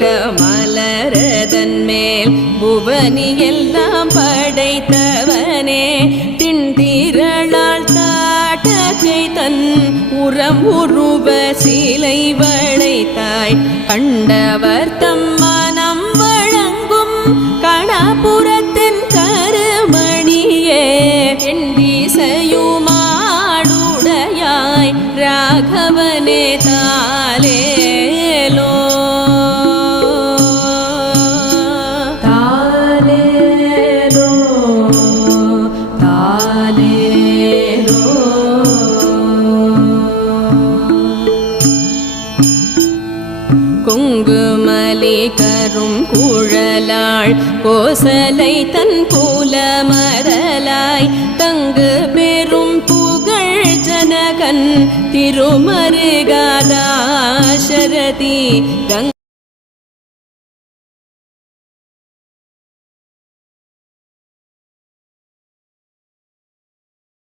கமலரதன் மேல் புவனி எல்லாம் படைத்தவனே திண்டிரளால் தாட்டகை தன் உரம் உருவ சிலை வளைத்தாய் கண்டவர் தம் மனம் வழங்கும் கணபுரத்தின் கருமணியே எண்டிசையுமாடுடையாய் ராகவனே தாலேலோ தாலேலோ தாலேலோ. குங்குமலி கரும் குழலாள் கோசலை தன் புலமரலாய் தங்கு பெரும் புகழ் ஜனகன் திருமருகாதாசரதி